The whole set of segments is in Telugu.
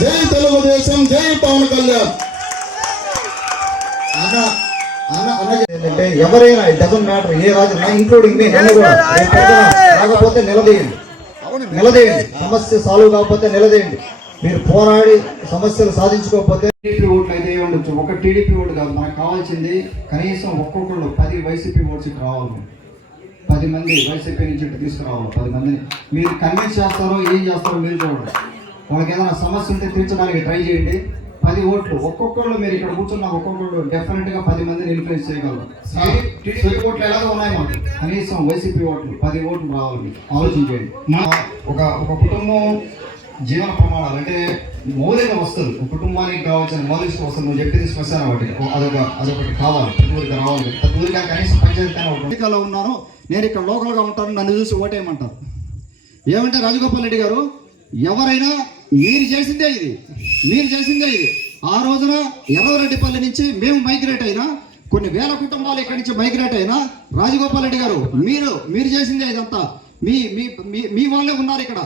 జై తెలుగుదేశం జై పవన్ కళ్యాణ్. అన్న అన్న అన్న ఏంటంటే ఎవరైనా డజన్ మ్యాటర్ ఏ రాజు నా ఇంక్లూడింగ్ మీ నన్ను కూడా. రాకపోతే నిలదీయండి. నిలదీయండి. సమస్య సాల్వ్ కాకపోతే నిలదీయండి. మీరు పోరాడి సమస్యలు సాధించుకోకపోతే టీడీపీ ఓట్లు అయితే ఉండొచ్చు ఒక టీడీపీ ఓటు కాదు. మనకు కావాల్సింది కనీసం ఒక్కొక్కళ్ళు పది వైసీపీ ఓట్స్ రావాలి. పది మంది వైసీపీ నుంచి తీసుకురావాలి. పది మందిని. మీరు కన్విన్స్ చేస్తారో ఏం చేస్తారో మీరు చూడండి వాళ్ళకి ఏదైనా సమస్య ఉంటే తీర్చడానికి ట్రై చేయండి. పది ఓట్లు ఒక్కొక్కళ్ళు మీరు ఇక్కడ కూర్చున్న ఒక్కొక్కళ్ళు డెఫినెట్గా పది మందిని ఇన్ఫ్లుయెన్స్ చేయగలరు. ఓట్లు ఎలాగో ఉన్నాయి మాకు? కనీసం వైసీపీ ఓట్లు పది ఓట్లు రావాలి. మీకు ఆలోచించండి ఒక ఒక కుటుంబం జీవన ప్రమాణాలు అంటే మౌలిక వస్తువులు ఒక కుటుంబానికి కావాల్సిన మౌలిక వస్తువులు నువ్వు చెప్పింది శ్మశాన ఒకటి అదొక అదొకటి కావాలి. ఊరికి రావాలి. ఊరికి కనీసం పంచాయతీ అమెరికాలో ఉన్నాను. నేను ఇక్కడ లోకల్గా ఉంటాను. నన్ను చూసి ఓటేయమంటారు. ఏమంటే రాజగోపాల్ రెడ్డి గారు ఎవరైనా మీరు చేసిందే ఇది. మీరు చేసిందే ఇది. ఆ రోజున ఎర్రవరెడ్డిపల్లి నుంచి మేము మైగ్రేట్ అయినా కొన్ని వేల కుటుంబాలు ఇక్కడి నుంచి మైగ్రేట్ అయినా రాజగోపాల్ రెడ్డి గారు మీరు మీరు చేసిందే ఇదంతా. మీ మీ మీ- మీ వాళ్ళే ఉన్నారు ఇక్కడ.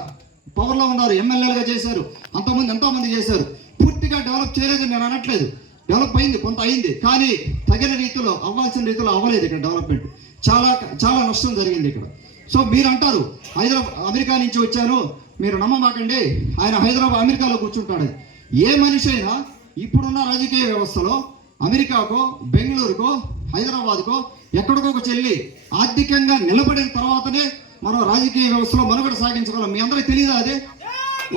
పవర్లో ఉన్నారు ఎమ్మెల్యేలుగా చేశారు. అంతమంది ఎంతోమంది చేశారు. పూర్తిగా డెవలప్ చేయలేదు నేను అనట్లేదు. డెవలప్ అయింది కొంత అయింది. కానీ తగిన రీతిలో అవ్వాల్సిన రీతిలో అవ్వలేదు ఇక్కడ డెవలప్మెంట్. చాలా చాలా నష్టం జరిగింది ఇక్కడ. సో మీరు అంటారు హైదరాబాద్ అమెరికా నుంచి వచ్చాను మీరు నమ్మమాకండి. ఆయన హైదరాబాద్ అమెరికాలో కూర్చుంటాడు. ఏ మనిషి అయినా ఇప్పుడున్న రాజకీయ వ్యవస్థలో అమెరికాకో బెంగళూరుకో హైదరాబాద్కో ఎక్కడికో చెల్లి ఆర్థికంగా నిలబడిన తర్వాతనే మనం రాజకీయ వ్యవస్థలో మనుగడ సాగించగలం. మీ అందరికీ తెలియదా అదే?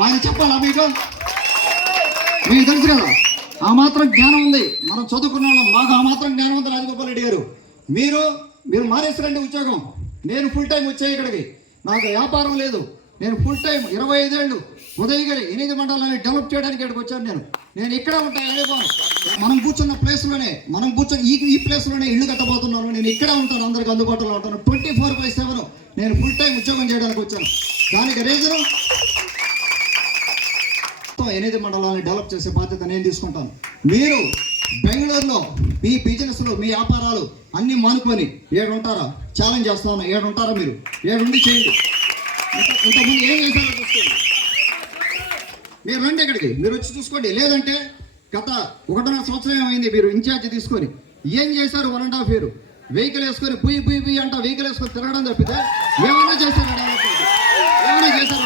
ఆయన చెప్పాలా మీకు? మీకు తెలుసు కదా? ఆ మాత్రం జ్ఞానం ఉంది. మనం చదువుకున్న వాళ్ళం. మాకు ఆ మాత్రం జ్ఞానం ఉంది రాజగోపాల్ రెడ్డి గారు. మీరు మీరు మానేస్తారండి ఉద్యోగం. నేను ఫుల్ టైం వచ్చాయి ఇక్కడికి. నాకు వ్యాపారం లేదు. నేను ఫుల్ టైం ఇరవై ఐదేళ్ళు ఉదయగిరి ఎనిమిది మండలాన్ని డెవలప్ చేయడానికి ఇక్కడికి వచ్చాను నేను. నేను ఇక్కడ ఉంటాను వెళ్ళిపోను మనం కూర్చున్న ప్లేస్లోనే మనం కూర్చున్న ఈ ఈ ప్లేస్లోనే ఇల్లు కట్టబోతున్నాను. నేను ఇక్కడే ఉంటాను అందరికి అందుబాటులో ఉంటాను. ట్వంటీ ఫోర్ బై సెవెన్ నేను ఫుల్ టైం ఉద్యోగం చేయడానికి వచ్చాను. దానికి రీజను ఎనిమిది మండలాన్ని డెవలప్ చేసే బాధ్యత నేను తీసుకుంటాను. మీరు బెంగళూరులో మీ బిజినెస్లు మీ వ్యాపారాలు అన్నీ మానుకొని ఏడు ఉంటారా ఛాలెంజ్ చేస్తా ఉన్నా ఏడుంటారా మీరు? ఏడుండి చేయండి. ఇంతకుముందు ఏం చేశారో చూసుకోండి. మీరు రండి ఇక్కడికి. మీరు వచ్చి చూసుకోండి. లేదంటే గత ఒకటిన్నర సంవత్సరం ఏమైంది? మీరు ఇన్ఛార్జ్ తీసుకొని ఏం చేశారు one and half year vehicle వేసుకొని పుయ్యి పుయ్యి పుయ్యి అంట వెహికల్ వేసుకొని తిరగడం తప్పితే ఏమైనా చేశారు ఏమైనా చేశారు